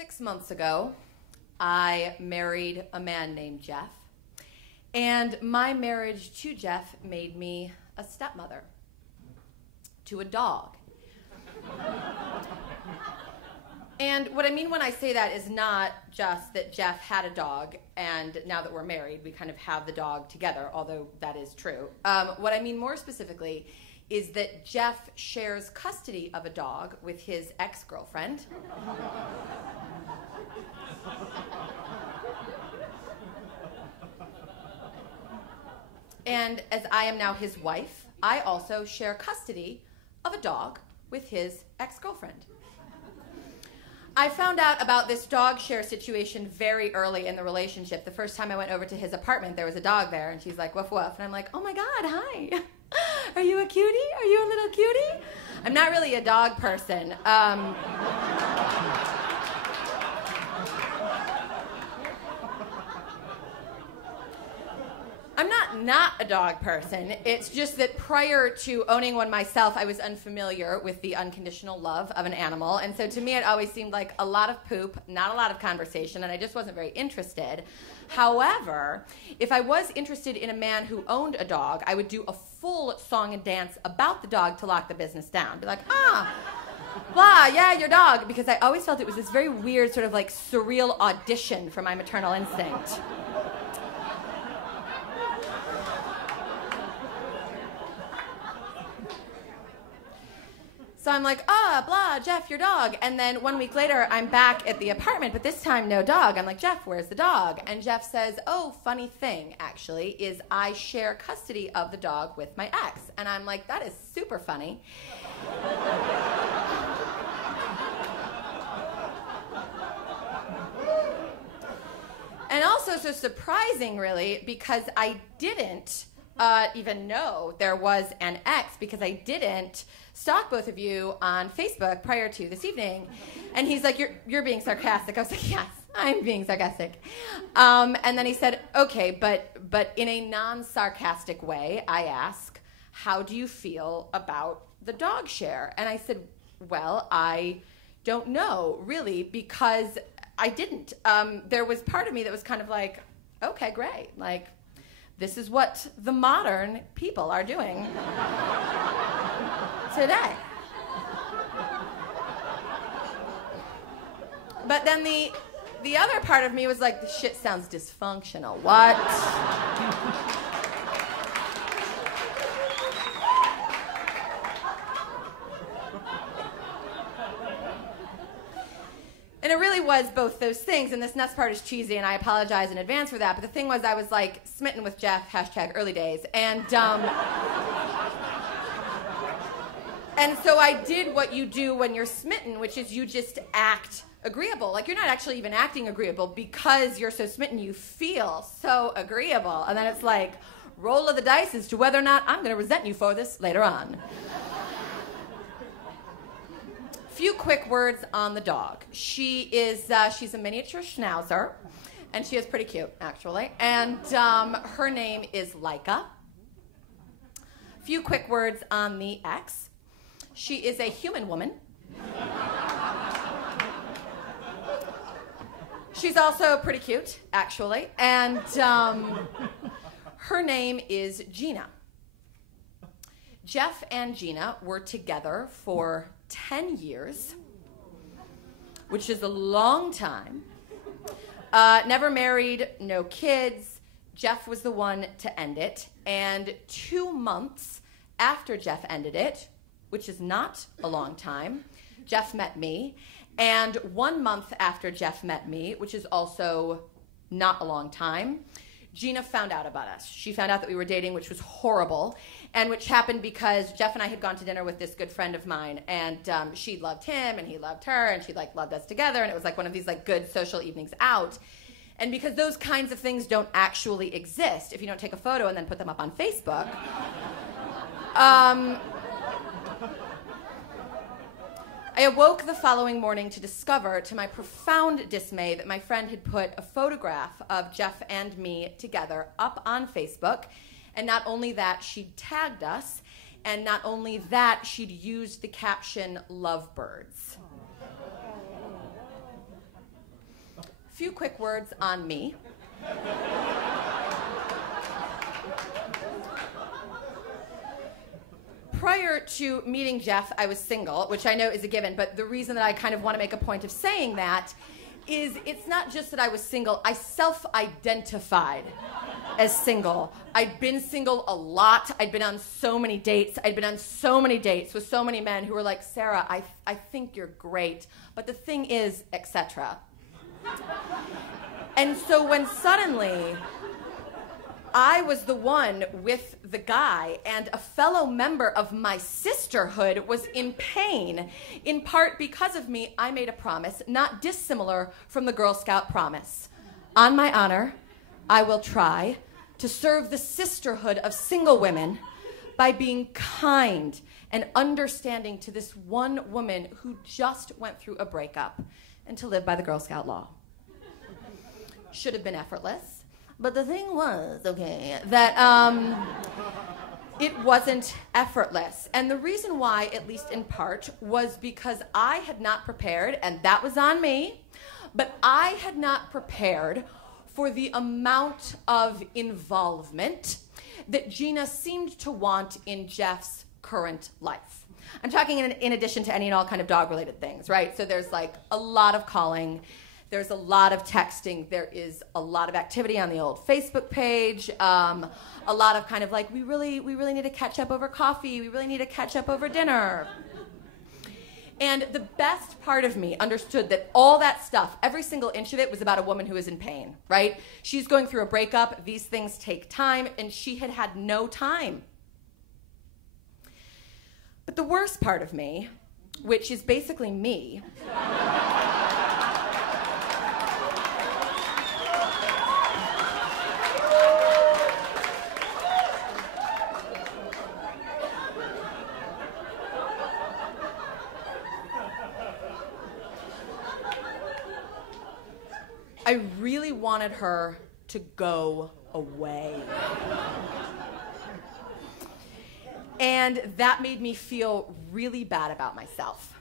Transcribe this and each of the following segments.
6 months ago, I married a man named Jeff, and my marriage to Jeff made me a stepmother to a dog. And what I mean when I say that is not just that Jeff had a dog, and now that we're married, we kind of have the dog together, although that is true. What I mean more specifically is that Jeff shares custody of a dog with his ex-girlfriend. And as I am now his wife, I also share custody of a dog with his ex-girlfriend. I found out about this dog share situation very early in the relationship. The first time I went over to his apartment, there was a dog there, and she's like, woof, woof. And I'm like, oh my God, hi. Are you a cutie? Are you a little cutie? I'm not really a dog person. I'm not a dog person. It's just that prior to owning one myself, I was unfamiliar with the unconditional love of an animal. And so to me, it always seemed like a lot of poop, not a lot of conversation, and I just wasn't very interested. However, if I was interested in a man who owned a dog, I would do a full song and dance about the dog to lock the business down. Be like, blah, yeah, your dog. Because I always felt it was this very weird sort of like surreal audition for my maternal instinct. So I'm like, blah, Jeff, your dog. And then 1 week later, I'm back at the apartment, but this time no dog. I'm like, Jeff, where's the dog? And Jeff says, oh, funny thing, actually, is I share custody of the dog with my ex. And I'm like, that is super funny. And also so surprising, really, because I didn't even know there was an ex, because I didn't stalk both of you on Facebook prior to this evening. And he's like, you're being sarcastic. I was like, yes, I'm being sarcastic. And then he said, okay, but in a non-sarcastic way, I ask, how do you feel about the dog share? And I said, well, I don't know, really, because I didn't. There was part of me that was kind of like, okay, great. Like, this is what the modern people are doing today. But then the other part of me was like, this shit sounds dysfunctional. What? And it really was both those things, and this next part is cheesy, and I apologize in advance for that, but the thing was I was like smitten with Jeff, #early days, and and so I did what you do when you're smitten, which is you just act agreeable. Like, you're not actually even acting agreeable because you're so smitten, you feel so agreeable, and then it's like, roll of the dice as to whether or not I'm going to resent you for this later on. Few quick words on the dog. She's a miniature schnauzer, and she is pretty cute, actually. And her name is Laika. Few quick words on the ex. She is a human woman. She's also pretty cute, actually. And her name is Gina. Jeff and Gina were together for 10 years, which is a long time. Never married, no kids. Jeff was the one to end it. And 2 months after Jeff ended it, which is not a long time, Jeff met me. And 1 month after Jeff met me, which is also not a long time, Gina found out about us. She found out that we were dating, which was horrible, and which happened because Jeff and I had gone to dinner with this good friend of mine, and she loved him, and he loved her, and she loved us together, and it was like one of these good social evenings out. And because those kinds of things don't actually exist, if you don't take a photo and then put them up on Facebook, I awoke the following morning to discover, to my profound dismay, that my friend had put a photograph of Jeff and me together up on Facebook. And not only that, she'd tagged us. And not only that, she'd used the caption, "Lovebirds." few quick words on me. Prior to meeting Jeff, I was single, which I know is a given, but the reason that I kind of want to make a point of saying that is it's not just that I was single, I self-identified as single. I'd been single a lot. I'd been on so many dates. I'd been on so many dates with so many men who were like, Sarah, I think you're great, but the thing is, etc. And so when suddenly I was the one with the guy, and a fellow member of my sisterhood was in pain, in part because of me, I made a promise, not dissimilar from the Girl Scout promise. On my honor, I will try to serve the sisterhood of single women by being kind and understanding to this one woman who just went through a breakup, and to live by the Girl Scout law. Should have been effortless. But the thing was, that it wasn't effortless. And the reason why, at least in part, was because I had not prepared, and that was on me, but I had not prepared for the amount of involvement that Gina seemed to want in Jeff's current life. I'm talking in addition to any and all kind of dog-related things, right? So there's like a lot of calling. There's a lot of texting. There is a lot of activity on the old Facebook page. A lot of kind of like, we really need to catch up over coffee. We really need to catch up over dinner. And the best part of me understood that all that stuff, every single inch of it, was about a woman who is in pain, right? She's going through a breakup. These things take time, and she had had no time. But the worst part of me, which is basically me, I really wanted her to go away. And that made me feel really bad about myself.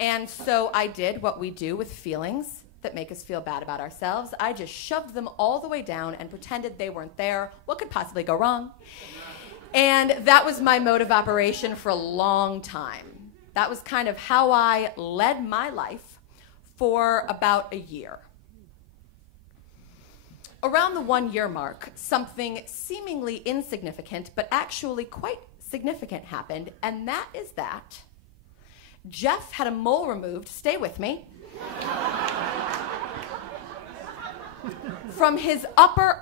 And so I did what we do with feelings that make us feel bad about ourselves. I just shoved them all the way down and pretended they weren't there. What could possibly go wrong? And that was my mode of operation for a long time. That was kind of how I led my life for about a year. Around the 1-year mark, something seemingly insignificant, but actually quite significant happened, and that is that Jeff had a mole removed, stay with me, from his upper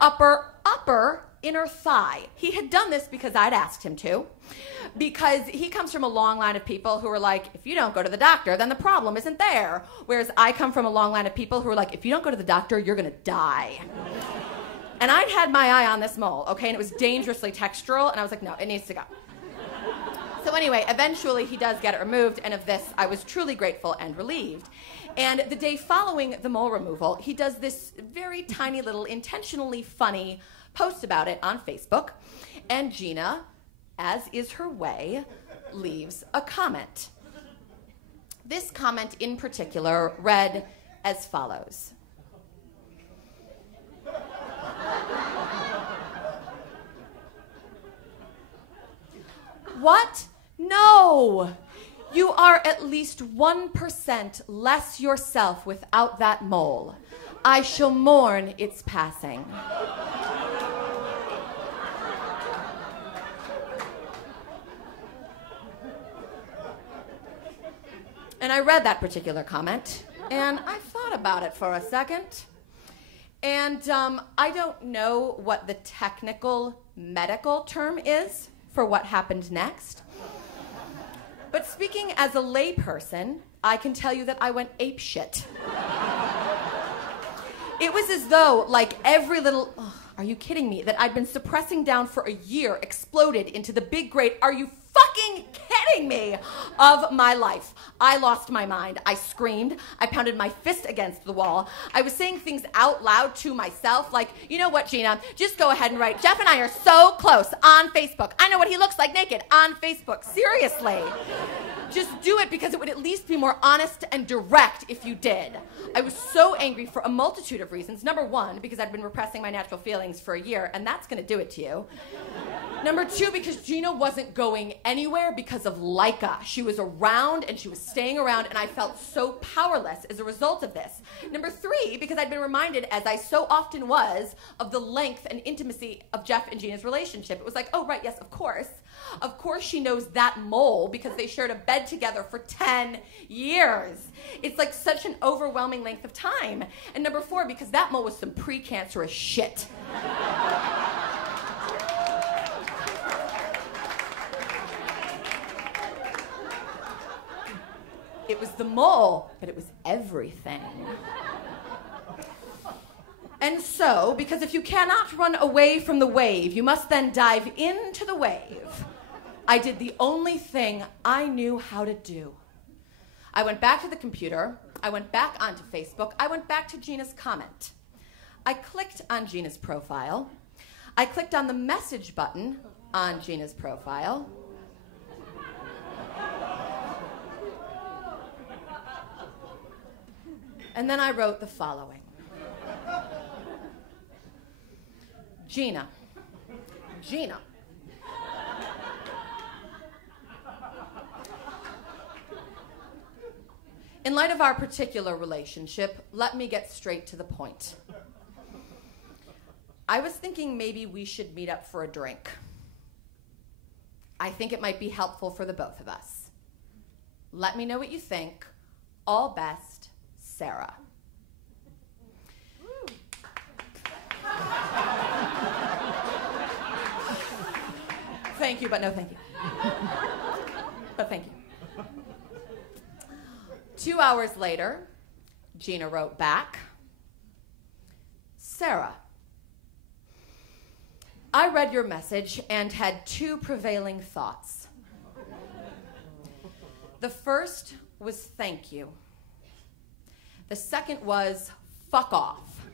inner thigh. He had done this because I'd asked him to, because he comes from a long line of people who are like, if you don't go to the doctor, then the problem isn't there. Whereas I come from a long line of people who are like, if you don't go to the doctor, you're gonna die. And I'd had my eye on this mole, okay, and it was dangerously textural, and I was like, no, it needs to go. So anyway, eventually he does get it removed, and of this I was truly grateful and relieved. And the day following the mole removal, he does this very tiny little intentionally funny post about it on Facebook, and Gina, as is her way, leaves a comment. This comment in particular read as follows. What? No! You are at least 1% less yourself without that mole. I shall mourn its passing. And I read that particular comment, and I thought about it for a second. And I don't know what the technical medical term is for what happened next. But speaking as a layperson, I can tell you that I went apeshit. It was as though, like, every little, are you kidding me, that I'd been suppressing down for a year exploded into the big, great, are you fucking kidding me, of my life. I lost my mind. I screamed. I pounded my fist against the wall. I was saying things out loud to myself, like, you know what, Gina, just go ahead and write, Jeff and I are so close on Facebook. I know what he looks like naked on Facebook. Seriously. Just do it because it would at least be more honest and direct if you did. I was so angry for a multitude of reasons. Number one, because I'd been repressing my natural feelings for a year, and that's going to do it to you. Number two, because Gina wasn't going anywhere because of Laika. She was around and she was staying around, and I felt so powerless as a result of this. Number three, because I'd been reminded, as I so often was, of the length and intimacy of Jeff and Gina's relationship. It was like, oh, right, yes, of course. Of course she knows that mole because they shared a bed together for 10 years. It's like such an overwhelming length of time. And number four, because that mole was some precancerous shit. It was the mole, but it was everything. And so, because if you cannot run away from the wave, you must then dive into the wave. I did the only thing I knew how to do. I went back to the computer. I went back onto Facebook. I went back to Gina's comment. I clicked on Gina's profile. I clicked on the message button on Gina's profile. And then I wrote the following. Gina. In light of our particular relationship, let me get straight to the point. I was thinking maybe we should meet up for a drink. I think it might be helpful for the both of us. Let me know what you think. All best, Sara. Thank you, but no thank you. But thank you. 2 hours later, Gina wrote back, Sara, I read your message and had two prevailing thoughts. The first was thank you. The second was fuck off.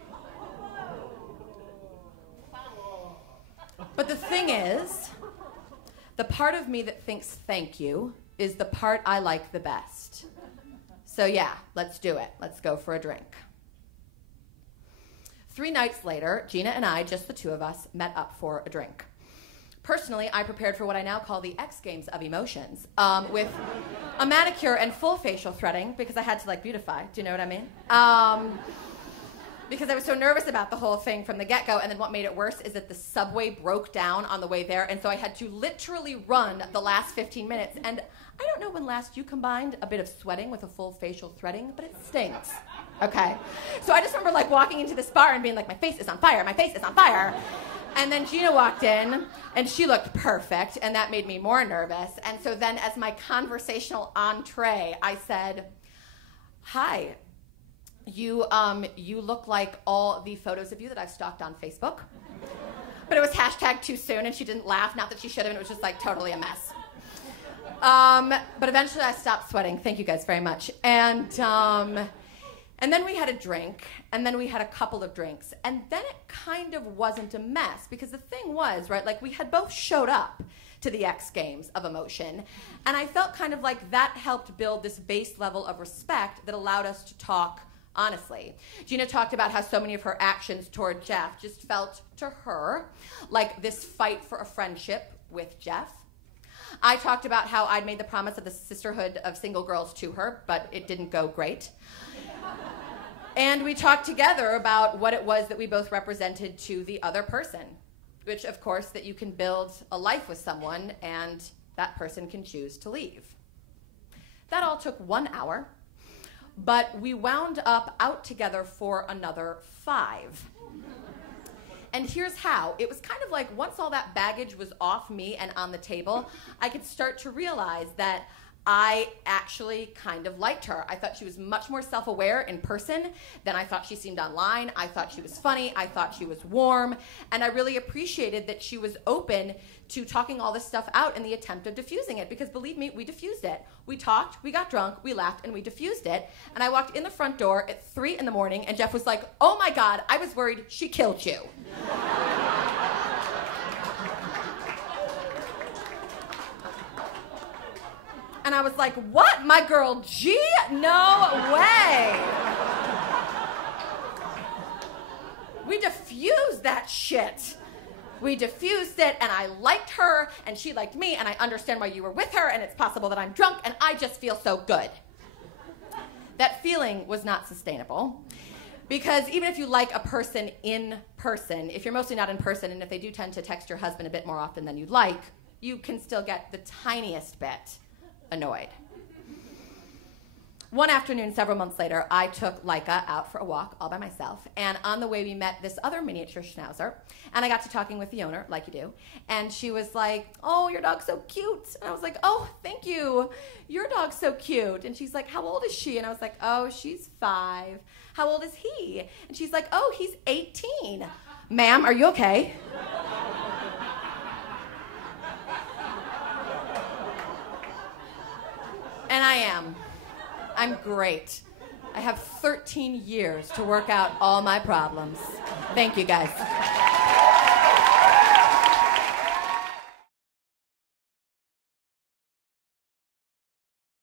But the thing is, the part of me that thinks thank you is the part I like the best. So yeah, let's do it. Let's go for a drink. 3 nights later, Gina and I, just the two of us, met up for a drink. Personally, I prepared for what I now call the X Games of emotions, with a manicure and full facial threading because I had to beautify. Do you know what I mean? Because I was so nervous about the whole thing from the get-go, and then what made it worse is that the subway broke down on the way there, and so I had to literally run the last 15 minutes, and I don't know when last you combined a bit of sweating with a full facial threading, but it stinks, okay? So I just remember walking into this bar and being like, my face is on fire, my face is on fire. And then Gina walked in, and she looked perfect, and that made me more nervous. And so then as my conversational entree, I said, hi, you look like all the photos of you that I've stalked on Facebook. But it was hashtag too soon, and she didn't laugh. Not that she should have, and it was just totally a mess. But eventually I stopped sweating. Thank you guys very much. And then we had a drink, and then we had a couple of drinks, and then it kind of wasn't a mess, because the thing was, right, we had both showed up to the X Games of emotion, and I felt kind of like that helped build this base level of respect that allowed us to talk honestly. Gina talked about how so many of her actions toward Jeff just felt to her like this fight for a friendship with Jeff. I talked about how I'd made the promise of the sisterhood of single girls to her, but it didn't go great. And we talked together about what it was that we both represented to the other person, which, of course, that you can build a life with someone and that person can choose to leave. That all took 1 hour, but we wound up out together for another 5. And here's how. It was kind of like once all that baggage was off me and on the table, I could start to realize that I actually kind of liked her. I thought she was much more self-aware in person than I thought she seemed online. I thought she was funny. I thought she was warm. And I really appreciated that she was open to talking all this stuff out in the attempt of diffusing it. Because believe me, we diffused it. We talked, we got drunk, we laughed, and we diffused it. And I walked in the front door at 3 in the morning, and Jeff was like, oh my God, I was worried she killed you. And I was like, what? My girl G? No way. We diffused that shit. We diffused it, and I liked her, and she liked me, and I understand why you were with her, and it's possible that I'm drunk, and I just feel so good. That feeling was not sustainable. Because even if you like a person in person, if you're mostly not in person, and if they do tend to text your husband a bit more often than you'd like, you can still get the tiniest bit annoyed. One afternoon, several months later, I took Laika out for a walk all by myself, and on the way we met this other miniature schnauzer, and I got to talking with the owner, like you do, and she was like, oh, your dog's so cute. And I was like, oh, thank you. Your dog's so cute. And she's like, how old is she? And I was like, oh, she's 5. How old is he? And she's like, oh, he's 18. Ma'am, are you okay? And I am. I'm great. I have 13 years to work out all my problems. Thank you, guys.